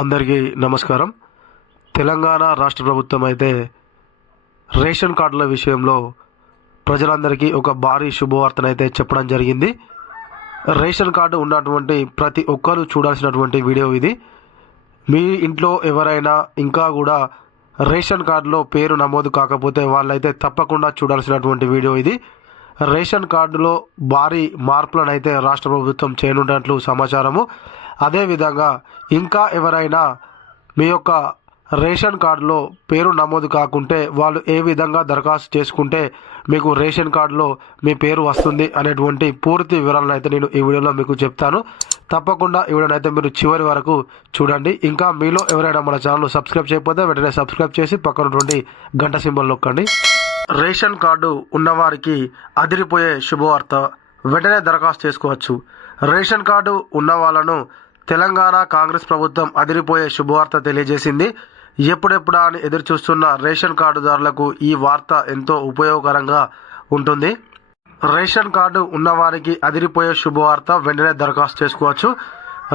అందరికీ నమస్కారం. తెలంగాణ రాష్ట్ర ప్రభుత్వం అయితే రేషన్ కార్డుల విషయంలో ప్రజలందరికీ ఒక భారీ శుభవార్తనైతే చెప్పడం జరిగింది. రేషన్ కార్డు ఉన్నటువంటి ప్రతి ఒక్కరూ చూడాల్సినటువంటి వీడియో ఇది. మీ ఇంట్లో ఎవరైనా ఇంకా కూడా రేషన్ కార్డులో పేరు నమోదు కాకపోతే వాళ్ళైతే తప్పకుండా చూడాల్సినటువంటి వీడియో ఇది. రేషన్ కార్డులో భారీ మార్పులను అయితే రాష్ట్ర ప్రభుత్వం చేయనున్నట్లు సమాచారము. అదేవిధంగా ఇంకా ఎవరైనా మీ యొక్క రేషన్ కార్డులో పేరు నమోదు కాకుంటే వాళ్ళు ఏ విధంగా దరఖాస్తు చేసుకుంటే మీకు రేషన్ కార్డులో మీ పేరు వస్తుంది అనేటువంటి పూర్తి వివరాలను అయితే నేను ఈ వీడియోలో మీకు చెప్తాను. తప్పకుండా ఈ వీడియోని అయితే మీరు చివరి వరకు చూడండి. ఇంకా మీలో ఎవరైనా మన ఛానల్ సబ్స్క్రైబ్ చేయకపోతే వెంటనే సబ్స్క్రైబ్ చేసి పక్కన గంట సింబల్ నొక్కండి. రేషన్ కార్డు ఉన్నవారికి అదిరిపోయే శుభవార్త. వెంటనే దరఖాస్తు చేసుకోవచ్చు. రేషన్ కార్డు ఉన్న వాళ్ళను తెలంగాణ కాంగ్రెస్ ప్రభుత్వం అదిరిపోయే శుభవార్త తెలియజేసింది. ఎప్పుడెప్పుడా అని ఎదురు చూస్తున్న రేషన్ కార్డుదారులకు ఈ వార్త ఎంతో ఉపయోగకరంగా ఉంటుంది. రేషన్ కార్డు ఉన్నవారికి అదిరిపోయే శుభవార్త వెంటనే దరఖాస్తు చేసుకోవచ్చు.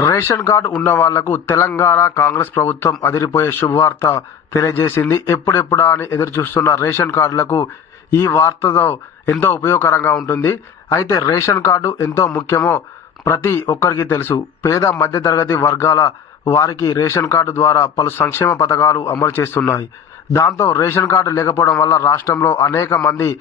రేషన్ కార్డు ఉన్న వాళ్ళకు తెలంగాణ కాంగ్రెస్ ప్రభుత్వం అదిరిపోయే శుభవార్త తెలియజేసింది. ఎప్పుడెప్పుడా అని ఎదురు చూస్తున్న రేషన్ కార్డులకు ఈ వార్తతో ఎంతో ఉపయోగకరంగా ఉంటుంది. అయితే రేషన్ కార్డు ఎంతో ముఖ్యమో ప్రతి ఒక్కరికి తెలుసు పేద మధ్యతరగతి వర్గాల వారికి రేషన్ కార్డు ద్వారా పలు సంక్షేమ పథకాలు అమలు చేస్తున్నాయి. దాంతో రేషన్ కార్డు లేకపోవడం వల్ల రాష్ట్రంలో అనేక మంది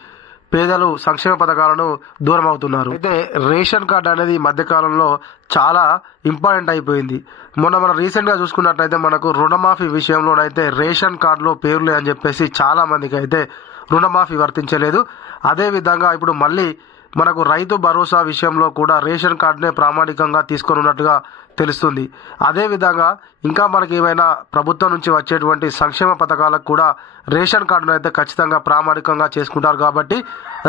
పేదలు సంక్షేమ పథకాలను దూరం అవుతున్నారు అయితే రేషన్ కార్డు అనేది మధ్యకాలంలో చాలా ఇంపార్టెంట్ అయిపోయింది. మొన్న మనం రీసెంట్గా చూసుకున్నట్లయితే మనకు రుణమాఫీ విషయంలోనైతే రేషన్ కార్డులో పేర్లే అని చెప్పేసి చాలా మందికి అయితే రుణమాఫీ వర్తించలేదు. అదేవిధంగా ఇప్పుడు మళ్ళీ మనకు రైతు భరోసా విషయంలో కూడా రేషన్ కార్డునే ప్రామాణికంగా తీసుకొనున్నట్టుగా తెలుస్తుంది. అదేవిధంగా ఇంకా మనకి ఏమైనా ప్రభుత్వం నుంచి వచ్చేటువంటి సంక్షేమ పథకాలకు కూడా రేషన్ కార్డును అయితే ఖచ్చితంగా ప్రామాణికంగా చేసుకుంటారు కాబట్టి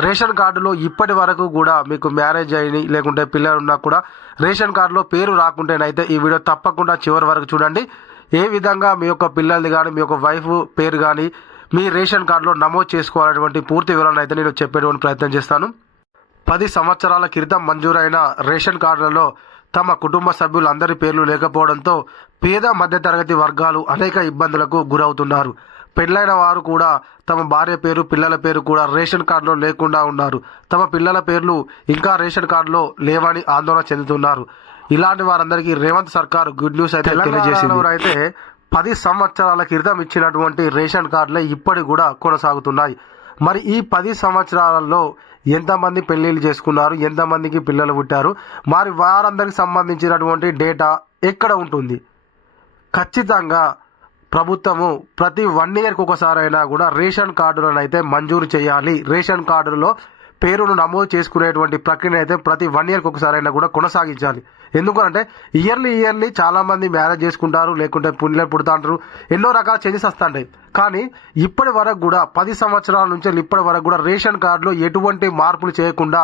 రేషన్ కార్డులో ఇప్పటి వరకు కూడా మీకు మ్యారేజ్ అయ్యి లేకుంటే పిల్లలు ఉన్నా కూడా రేషన్ కార్డులో పేరు రాకుంటేనైతే ఈ వీడియో తప్పకుండా చివరి వరకు చూడండి. ఏ విధంగా మీ యొక్క పిల్లల్ని కానీ మీ యొక్క వైఫ్ పేరు కానీ మీ రేషన్ కార్డులో నమోదు చేసుకోవాలనేటువంటి పూర్తి వివరాలను అయితే నేను చెప్పేటువంటి ప్రయత్నం చేస్తాను. పది సంవత్సరాల క్రితం మంజూరైన రేషన్ కార్డులలో తమ కుటుంబ సభ్యులందరి పేర్లు లేకపోవడంతో పేద మధ్యతరగతి వర్గాలు అనేక ఇబ్బందులకు గురవుతున్నారు. పెళ్ళైన వారు కూడా తమ భార్య పేరు పిల్లల పేరు కూడా రేషన్ కార్డులో లేకుండా ఉన్నారు. తమ పిల్లల పేర్లు ఇంకా రేషన్ కార్డులో లేవని ఆందోళన చెందుతున్నారు. ఇలాంటి వారందరికీ రేవంత్ సర్కార్ గుడ్ న్యూస్ అయితే తెలియజేసింది. అయితే పది సంవత్సరాల క్రితం ఇచ్చినటువంటి రేషన్ కార్డులే ఇప్పటికి కూడా కొనసాగుతున్నాయి. మరి ఈ పది సంవత్సరాలలో ఎంతమంది పెళ్ళిళ్ళు చేసుకున్నారు ఎంతమందికి పిల్లలు పుట్టారు మరి వారందరికి సంబంధించినటువంటి డేటా ఎక్కడ ఉంటుంది? ఖచ్చితంగా ప్రభుత్వము ప్రతి వన్ ఇయర్కి ఒకసారైనా కూడా రేషన్ కార్డులను అయితే మంజూరు చేయాలి. రేషన్ కార్డులలో పేరును నమోదు చేసుకునేటువంటి ప్రక్రియ అయితే ప్రతి వన్ ఇయర్కి ఒకసారైనా కూడా కొనసాగించాలి. ఎందుకంటే ఇయర్లీ ఇయర్లీ చాలామంది మ్యారేజ్ చేసుకుంటారు లేకుంటే పుణ్యలు పుడతాంటారు ఎన్నో రకాల చేంజెస్ వస్తుంటాయి. కానీ ఇప్పటి వరకు కూడా పది సంవత్సరాల నుంచి ఇప్పటి వరకు కూడా రేషన్ కార్డులో ఎటువంటి మార్పులు చేయకుండా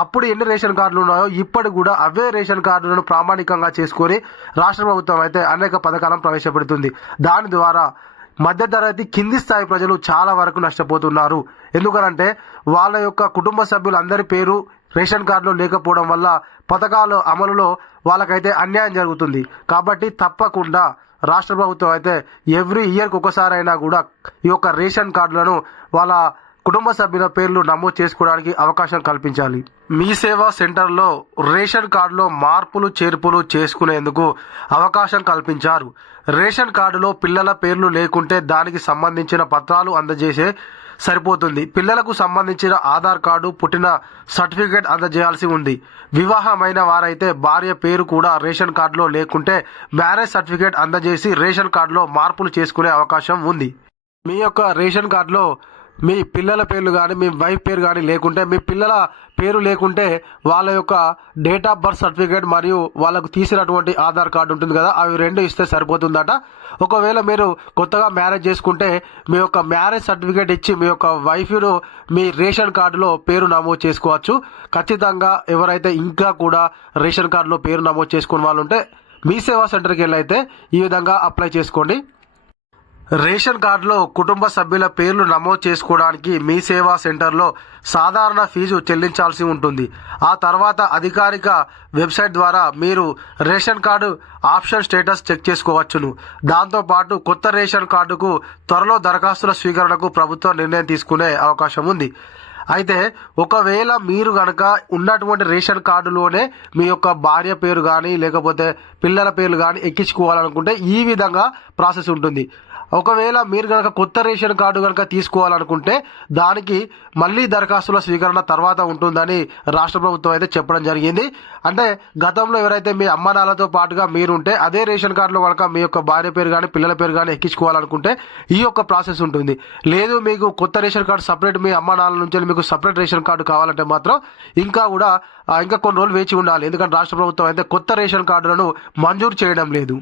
అప్పుడు ఎన్ని రేషన్ కార్డులు ఉన్నాయో ఇప్పటి కూడా అవే రేషన్ కార్డులను ప్రామాణికంగా చేసుకొని రాష్ట్ర ప్రభుత్వం అయితే అనేక పథకాలను ప్రవేశపెడుతుంది. దాని ద్వారా మధ్యతరగతి కింది స్థాయి ప్రజలు చాలా వరకు నష్టపోతున్నారు. ఎందుకనంటే వాళ్ళ యొక్క కుటుంబ సభ్యులందరి పేరు రేషన్ కార్డులో లేకపోవడం వల్ల పథకాల అమలులో వాళ్ళకైతే అన్యాయం జరుగుతుంది. కాబట్టి తప్పకుండా రాష్ట్ర ప్రభుత్వం అయితే ఎవ్రీ ఇయర్కి ఒకసారైనా కూడా ఈ యొక్క రేషన్ కార్డులను వాళ్ళ కుటుంబ సభ్యుల పేర్లు నమోదు చేసుకోవడానికి అవకాశం కల్పించాలి. మీ సేవా సెంటర్లో రేషన్ కార్డులో మార్పులు చేర్పులు చేసుకునేందుకు అవకాశం కల్పించారు. రేషన్ కార్డులో పిల్లల పేర్లు లేకుంటే దానికి సంబంధించిన పత్రాలు అందజేసే సరిపోతుంది. పిల్లలకు సంబంధించిన ఆధార్ కార్డు పుట్టిన సర్టిఫికేట్ అందజేయాల్సి ఉంది. వివాహమైన వారైతే భార్య పేరు కూడా రేషన్ కార్డులో లేకుంటే మ్యారేజ్ సర్టిఫికేట్ అందజేసి రేషన్ కార్డులో మార్పులు చేసుకునే అవకాశం ఉంది. మీ యొక్క రేషన్ కార్డులో మీ పిల్లల పేర్లు కానీ మీ వైఫ్ పేరు కానీ లేకుంటే మీ పిల్లల పేరు లేకుంటే వాళ్ళ యొక్క డేట్ ఆఫ్ బర్త్ సర్టిఫికేట్ మరియు వాళ్ళకు తీసినటువంటి ఆధార్ కార్డు ఉంటుంది కదా అవి రెండు ఇస్తే సరిపోతుందట. ఒకవేళ మీరు కొత్తగా మ్యారేజ్ చేసుకుంటే మీ యొక్క మ్యారేజ్ సర్టిఫికేట్ ఇచ్చి మీ యొక్క వైఫ్ను మీ రేషన్ కార్డులో పేరు నమోదు చేసుకోవచ్చు. ఖచ్చితంగా ఎవరైతే ఇంకా కూడా రేషన్ కార్డులో పేరు నమోదు చేసుకున్న వాళ్ళు ఉంటే మీ సేవా సెంటర్కి వెళ్ళైతే అయితే ఈ విధంగా అప్లై చేసుకోండి. రేషన్ కార్డులో కుటుంబ సభ్యుల పేర్లు నమోదు చేసుకోవడానికి మీ సేవా సెంటర్లో సాధారణ ఫీజు చెల్లించాల్సి ఉంటుంది. ఆ తర్వాత అధికారిక వెబ్సైట్ ద్వారా మీరు ration card option status check చేసుకోవచ్చును. దాంతోపాటు కొత్త రేషన్ కార్డుకు త్వరలో దరఖాస్తుల స్వీకరణకు ప్రభుత్వం నిర్ణయం తీసుకునే అవకాశం ఉంది. అయితే ఒకవేళ మీరు గనక ఉన్నటువంటి రేషన్ కార్డులోనే మీ యొక్క భార్య పేరు కానీ లేకపోతే పిల్లల పేర్లు కానీ ఎక్కించుకోవాలనుకుంటే ఈ విధంగా ప్రాసెస్ ఉంటుంది. ఒకవేళ మీరు కనుక కొత్త రేషన్ కార్డు కనుక తీసుకోవాలనుకుంటే దానికి మళ్ళీ దరఖాస్తుల స్వీకరణ తర్వాత ఉంటుందని రాష్ట్ర ప్రభుత్వం అయితే చెప్పడం జరిగింది. అంటే గతంలో ఎవరైతే మీ అమ్మ నాన్నలతో పాటుగా మీరుంటే అదే రేషన్ కార్డులో కనుక మీ యొక్క భార్య పేరు కానీ పిల్లల పేరు కానీ ఎక్కించుకోవాలనుకుంటే ఈ యొక్క ప్రాసెస్ ఉంటుంది. లేదు మీకు కొత్త రేషన్ కార్డు సపరేట్ మీ అమ్మ నాన్నల నుంచి మీకు సపరేట్ రేషన్ కార్డు కావాలంటే మాత్రం ఇంకా కూడా ఇంకా కొన్ని రోజులు వేచి ఉండాలి. ఎందుకంటే రాష్ట్ర ప్రభుత్వం అయితే కొత్త రేషన్ కార్డులను మంజూరు చేయడం లేదు.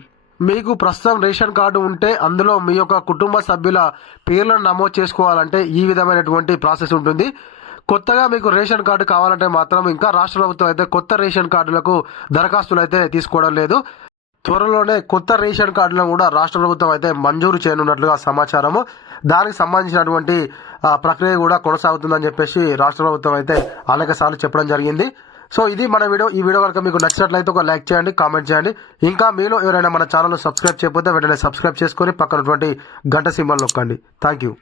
మీకు ప్రస్తుతం రేషన్ కార్డు ఉంటే అందులో మీ యొక్క కుటుంబ సభ్యుల పేర్లను నమోదు చేసుకోవాలంటే ఈ విధమైనటువంటి ప్రాసెస్ ఉంటుంది. కొత్తగా మీకు రేషన్ కార్డు కావాలంటే మాత్రం ఇంకా రాష్ట్ర ప్రభుత్వం అయితే కొత్త రేషన్ కార్డులకు దరఖాస్తులు అయితే తీసుకోవడం లేదు. త్వరలోనే కొత్త రేషన్ కార్డులను కూడా రాష్ట్ర ప్రభుత్వం అయితే మంజూరు చేయనున్నట్లుగా సమాచారము. దానికి సంబంధించినటువంటి ప్రక్రియ కూడా కొనసాగుతుందని చెప్పేసి రాష్ట్ర ప్రభుత్వం అయితే అనేక సార్లు చెప్పడం జరిగింది. సో ఇది మన వీడియో. ఈ వీడియో కనుక మీకు నచ్చినట్లయితే ఒక లైక్ చేయండి కామెంట్ చేయండి. ఇంకా మీలో ఎవరైనా మన ఛానల్ సబ్స్క్రైబ్ చేయకపోతే వెంటనే సబ్స్క్రైబ్ చేసుకొని పక్కనటువంటి గంట సింబల్ నొక్కండి. Thank you